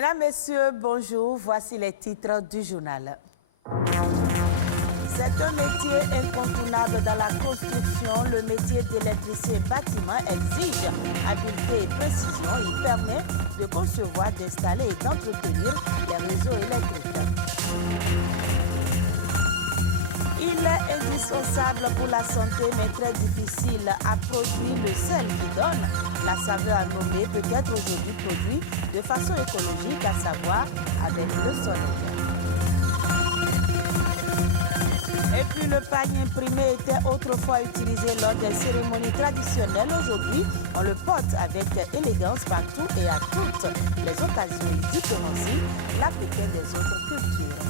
Mesdames, Messieurs, bonjour. Voici les titres du journal. C'est un métier incontournable dans la construction. Le métier d'électricien bâtiment exige habileté et précision. Il permet de concevoir, d'installer et d'entretenir les réseaux électriques. Il est indispensable pour la santé, mais très difficile à produire. Le sel qui donne la saveur à nos mets peut être aujourd'hui produit de façon écologique, à savoir avec le soleil. Et puis le pagne imprimé était autrefois utilisé lors des cérémonies traditionnelles. Aujourd'hui, on le porte avec élégance partout et à toutes les occasions. Il différencie l'Africain des autres cultures.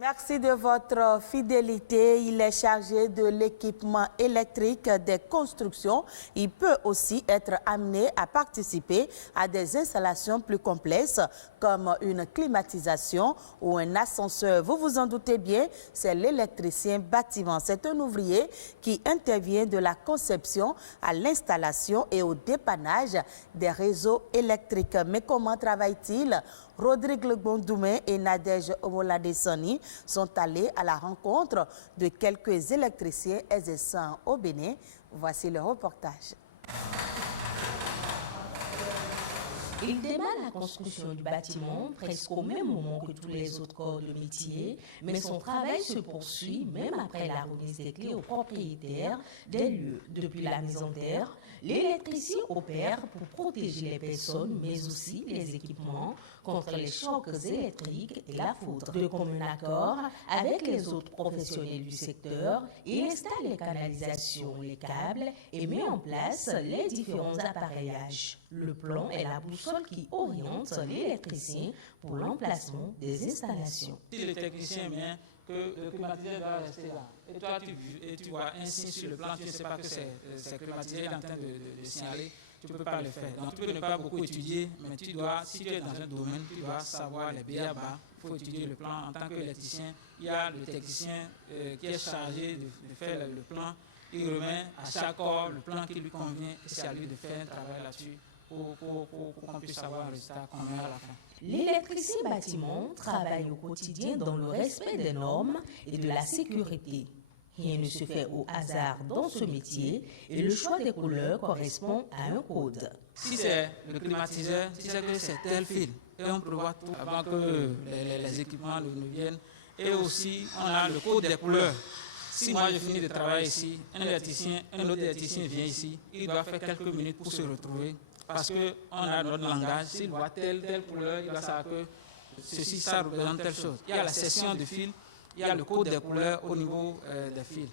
Merci de votre fidélité. Il est chargé de l'équipement électrique des constructions. Il peut aussi être amené à participer à des installations plus complexes comme une climatisation ou un ascenseur. Vous vous en doutez bien, c'est l'électricien bâtiment. C'est un ouvrier qui intervient de la conception à l'installation et au dépannage des réseaux électriques. Mais comment travaille-t-il? Rodrigue Lebondoumé et Nadège Omoladesani sont allés à la rencontre de quelques électriciens exerçant au Bénin. Voici le reportage. Il démarre la construction du bâtiment presque au même moment que tous les autres corps de métier, mais son travail se poursuit même après la remise des clés aux propriétaires des lieux. Depuis la mise en terre, l'électricien opère pour protéger les personnes, mais aussi les équipements contre les chocs électriques et la foudre. De commun accord avec les autres professionnels du secteur, il installe les canalisations, les câbles et met en place les différents appareillages. Le plan est la boussole qui oriente l'électricien pour l'emplacement des installations. Si le technicien vient, que le climatiseur doit rester là, et toi tu vois ainsi sur le plan, tu ne sais pas que c'est climatiseur en train de signaler, tu ne peux pas le faire. Donc tu peux ne pas beaucoup étudier, mais tu dois, si tu es dans un domaine, tu dois savoir les b.a.-ba, il faut étudier le plan. En tant qu'électricien, il y a le technicien qui est chargé de faire le plan, il remet à chaque corps le plan qui lui convient, et c'est à lui de faire un travail là-dessus. Pour qu'on puisse avoir un résultat qu'on a à la fin. L'électricien bâtiment travaille au quotidien dans le respect des normes et de la sécurité. Rien ne se fait au hasard dans ce métier et le choix des couleurs correspond à un code. Si c'est le climatiseur, si c'est que c'est tel fil, et on prévoit tout avant que les équipements ne viennent. Et aussi, on a le code des couleurs. Si moi je finis de travailler ici, un autre électricien vient ici, il doit faire quelques minutes pour se retrouver. Parce qu'on a notre langage, s'il voit telle couleur, il va savoir que ceci, ça représente telle chose. Il y a la section de fil, il y a le code des couleurs au niveau des fils.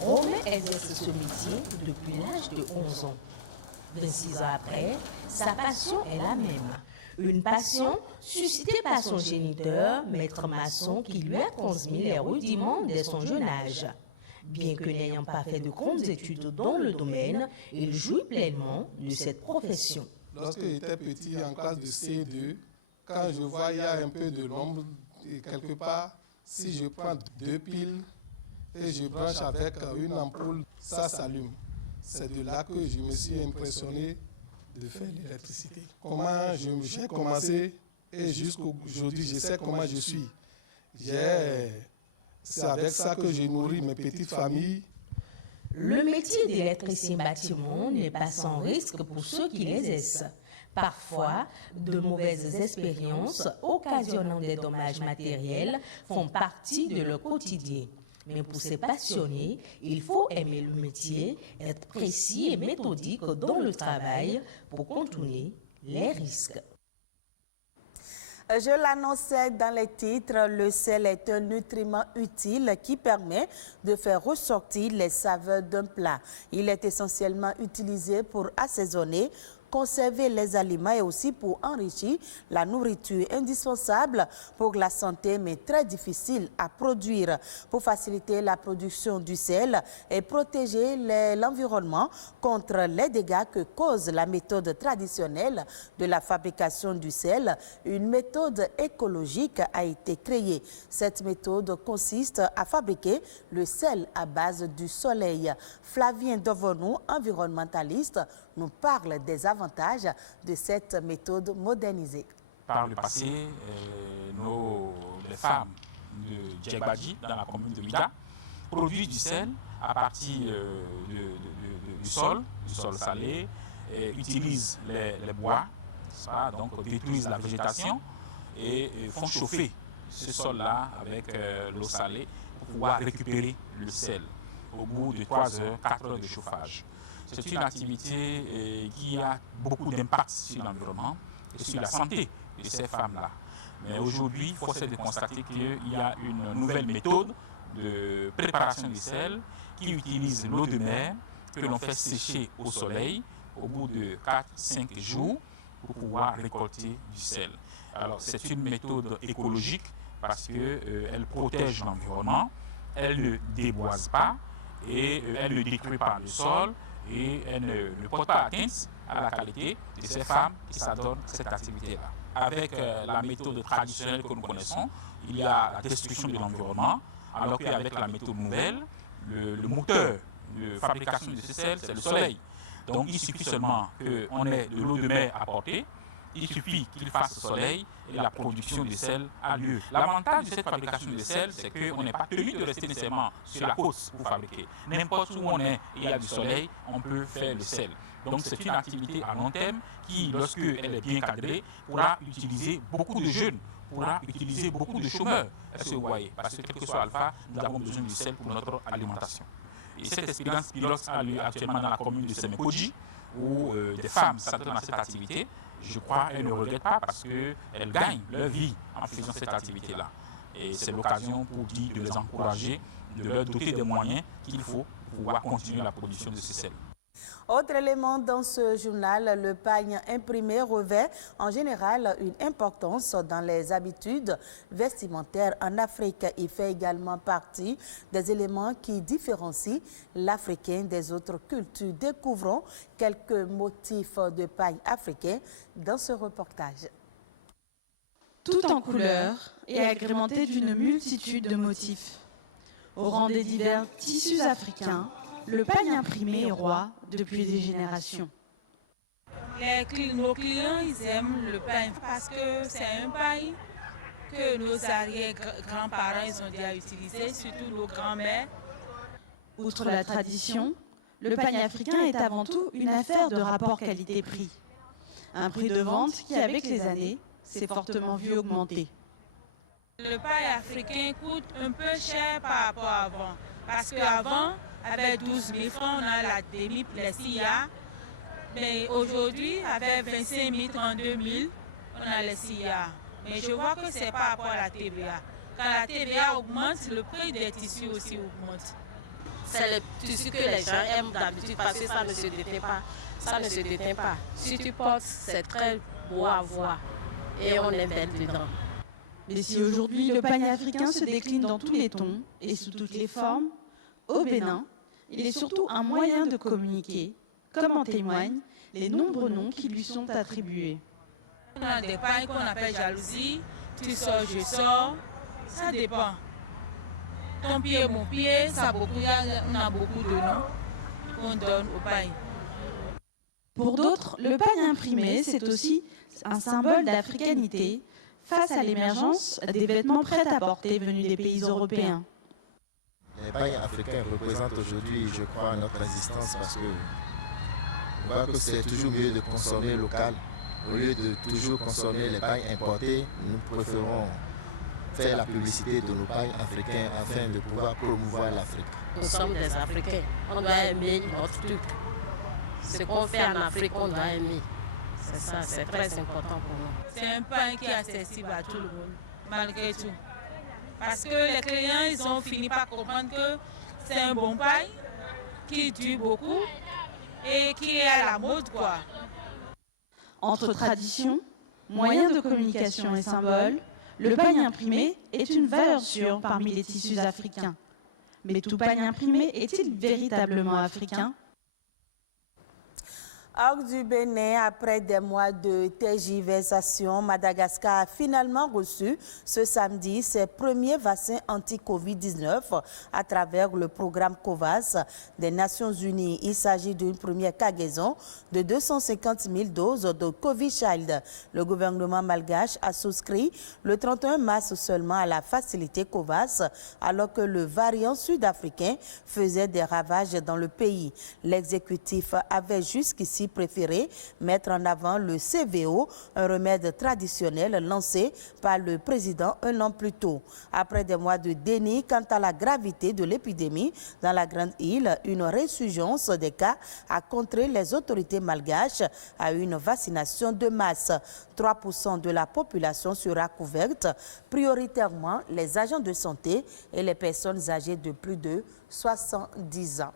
Romain exerce ce métier depuis l'âge de 11 ans. 26 ans après, sa passion est la même. Une passion suscitée par son géniteur, maître maçon, qui lui a transmis les rudiments dès son jeune âge. Bien que n'ayant pas fait de grandes études dans le domaine, il jouit pleinement de cette profession. Lorsque j'étais petit, en classe de C2, quand je vois il y a un peu de l'ombre, et quelque part, si je prends 2 piles et je branche avec une ampoule, ça s'allume. C'est de là que je me suis impressionné de faire l'électricité. Comment j'ai commencé et jusqu'aujourd'hui, je sais comment je suis. C'est avec ça que je nourris mes petites familles. Le métier d'électricien bâtiment n'est pas sans risque pour ceux qui l'exercent. Parfois, de mauvaises expériences occasionnant des dommages matériels font partie de leur quotidien. Mais pour ces passionnés, il faut aimer le métier, être précis et méthodique dans le travail pour contourner les risques. Je l'annonçais dans les titres, le sel est un nutriment utile qui permet de faire ressortir les saveurs d'un plat. Il est essentiellement utilisé pour assaisonner conserver les aliments et aussi pour enrichir la nourriture indispensable pour la santé mais très difficile à produire. Pour faciliter la production du sel et protéger l'environnement contre les dégâts que cause la méthode traditionnelle de la fabrication du sel, une méthode écologique a été créée. Cette méthode consiste à fabriquer le sel à base du soleil. Flavien Dovonou, environnementaliste, nous parle des avantages de cette méthode modernisée. Par le passé, les femmes de Djegbadji, dans la commune de Mida, produisent du sel à partir du sol salé, utilisent les bois, donc détruisent la végétation et font chauffer ce sol-là avec l'eau salée pour pouvoir récupérer le sel au bout de 3 heures, 4 heures de chauffage. C'est une activité qui a beaucoup d'impact sur l'environnement et sur la santé de ces femmes-là. Mais aujourd'hui, force est de constater qu'il y a une nouvelle méthode de préparation du sel qui utilise l'eau de mer que l'on fait sécher au soleil au bout de 4-5 jours pour pouvoir récolter du sel. Alors c'est une méthode écologique parce qu'elle protège l'environnement, elle ne déboise pas et elle ne détruit pas le sol et elle ne porte pas atteinte à la qualité de ces femmes qui s'adonnent à cette activité-là. Avec la méthode traditionnelle que nous connaissons, il y a la destruction de l'environnement, alors qu'avec la méthode nouvelle, le moteur de fabrication de ce sel, c'est le soleil. Donc il suffit seulement qu'on ait de l'eau de mer à porter, il suffit qu'il fasse soleil et la production de sel a lieu. L'avantage de cette fabrication de sel, c'est qu'on n'est pas tenu de rester nécessairement sur la côte pour fabriquer. N'importe où on est et il y a du soleil, on peut faire le sel. Donc c'est une activité à long terme qui, lorsqu'elle est bien cadrée, pourra utiliser beaucoup de jeunes, pourra utiliser beaucoup de chômeurs. Est-ce que vous voyez? Parce que quel que soit Alpha, nous avons besoin du sel pour notre alimentation. Et cette expérience pilote a lieu actuellement dans la commune de Semekodji, où des femmes s'adonnent à cette activité. Je crois qu'elles ne regrettent pas parce qu'elles gagnent leur vie en faisant cette activité-là. Et c'est l'occasion pour dire de les encourager, de leur doter des moyens qu'il faut pour pouvoir continuer la production de ce sel. Autre élément dans ce journal, le pagne imprimé revêt en général une importance dans les habitudes vestimentaires en Afrique. Il fait également partie des éléments qui différencient l'Africain des autres cultures. Découvrons quelques motifs de pagne africain dans ce reportage. Tout en couleurs et agrémenté d'une multitude de motifs. Au rang des divers tissus africains, le pagne imprimé est roi depuis des générations. Nos clients, ils aiment le pagne parce que c'est un pagne que nos arrière-grands-parents ils ont déjà utilisé, surtout nos grands-mères. Outre la tradition, le pagne africain est avant tout une affaire de rapport qualité-prix. Un prix de vente qui, avec les années, s'est fortement vu augmenter. Le pagne africain coûte un peu cher par rapport à avant. Parce qu'avant, avec 12 000 francs, on a la demi SIA. Mais aujourd'hui, avec 25 000, 32 000, on a les SIA. Mais je vois que c'est par rapport à la TVA. Quand la TVA augmente, le prix des tissus aussi augmente. C'est le tissu que les gens aiment d'habitude parce que ça ne se déteint pas. Ça ne se déteint pas. Si tu portes, c'est très beau à voir et on est belle dedans. Mais si aujourd'hui le pagne africain se décline dans tous les tons et sous toutes les formes, au Bénin, il est surtout un moyen de communiquer, comme en témoignent les nombreux noms qui lui sont attribués. On a des pagnes qu'on appelle jalousie, tu sors, je sors, ça dépend. Ton pied, mon pied, on a beaucoup de noms qu'on donne au pagne. Pour d'autres, le pagne imprimé, c'est aussi un symbole d'africanité face à l'émergence des vêtements prêts à porter venus des pays européens. Les pagnes africains représentent aujourd'hui, je crois, notre existence parce que je crois que c'est toujours mieux de consommer local. Au lieu de toujours consommer les pagnes importés, nous préférons faire la publicité de nos pagnes africains afin de pouvoir promouvoir l'Afrique. Nous sommes des Africains, on doit aimer notre truc. Ce qu'on fait en Afrique, on doit aimer. C'est ça, c'est très important pour nous. C'est un pagne qui est accessible à tout le monde, malgré tout. Parce que les clients, ils ont fini par comprendre que c'est un bon pagne qui dure beaucoup et qui est à la mode, quoi. Entre tradition, moyens de communication et symboles, le pagne imprimé est une valeur sûre parmi les tissus africains. Mais tout pagne imprimé est-il véritablement africain ? Hors du Bénin, après des mois de tergiversation, Madagascar a finalement reçu ce samedi ses premiers vaccins anti-Covid-19 à travers le programme COVAX des Nations Unies. Il s'agit d'une première cargaison de 250 000 doses de Covishield. Le gouvernement malgache a souscrit le 31 mars seulement à la facilité COVAX, alors que le variant sud-africain faisait des ravages dans le pays. L'exécutif avait jusqu'ici préféré mettre en avant le CVO, un remède traditionnel lancé par le président un an plus tôt. Après des mois de déni quant à la gravité de l'épidémie dans la Grande Île, une résurgence des cas a contré les autorités malgaches à une vaccination de masse. 3% de la population sera couverte, prioritairement les agents de santé et les personnes âgées de plus de 70 ans.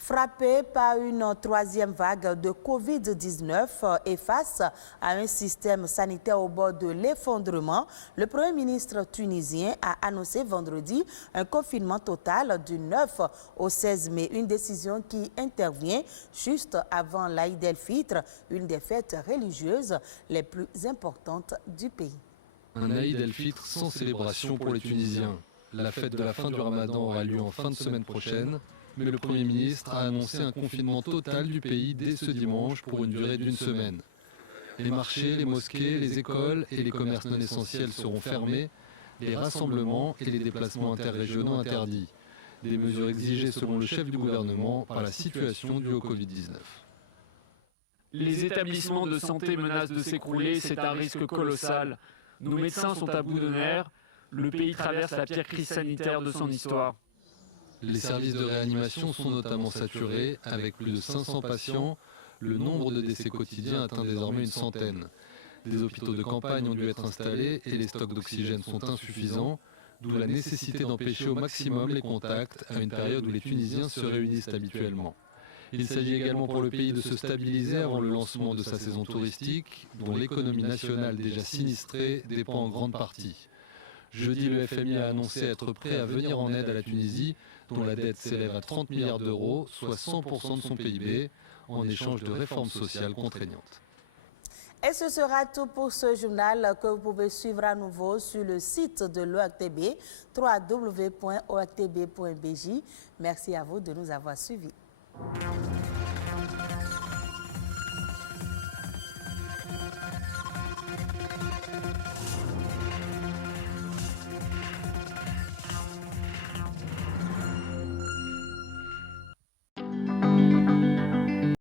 Frappé par une troisième vague de Covid-19 et face à un système sanitaire au bord de l'effondrement, le Premier ministre tunisien a annoncé vendredi un confinement total du 9 au 16 mai, une décision qui intervient juste avant l'Aïd el-Fitr, une des fêtes religieuses les plus importantes du pays. Un Aïd el-Fitr sans célébration pour les Tunisiens. La fête de la fin du Ramadan aura lieu en fin de semaine prochaine. Mais le Premier ministre a annoncé un confinement total du pays dès ce dimanche pour une durée d'une semaine. Les marchés, les mosquées, les écoles et les commerces non essentiels seront fermés, les rassemblements et les déplacements interrégionaux interdits. Des mesures exigées selon le chef du gouvernement par la situation due au Covid-19. Les établissements de santé menacent de s'écrouler, c'est un risque colossal. Nos médecins sont à bout de nerfs, le pays traverse la pire crise sanitaire de son histoire. Les services de réanimation sont notamment saturés, avec plus de 500 patients. Le nombre de décès quotidiens atteint désormais une centaine. Des hôpitaux de campagne ont dû être installés et les stocks d'oxygène sont insuffisants, d'où la nécessité d'empêcher au maximum les contacts à une période où les Tunisiens se réunissent habituellement. Il s'agit également pour le pays de se stabiliser avant le lancement de sa saison touristique, dont l'économie nationale déjà sinistrée dépend en grande partie. Jeudi, le FMI a annoncé être prêt à venir en aide à la Tunisie, dont la dette s'élève à 30 milliards d'euros, soit 100% de son PIB, en échange de réformes sociales contraignantes. Et ce sera tout pour ce journal que vous pouvez suivre à nouveau sur le site de l'ORTB, www.ortb.bj. Merci à vous de nous avoir suivis.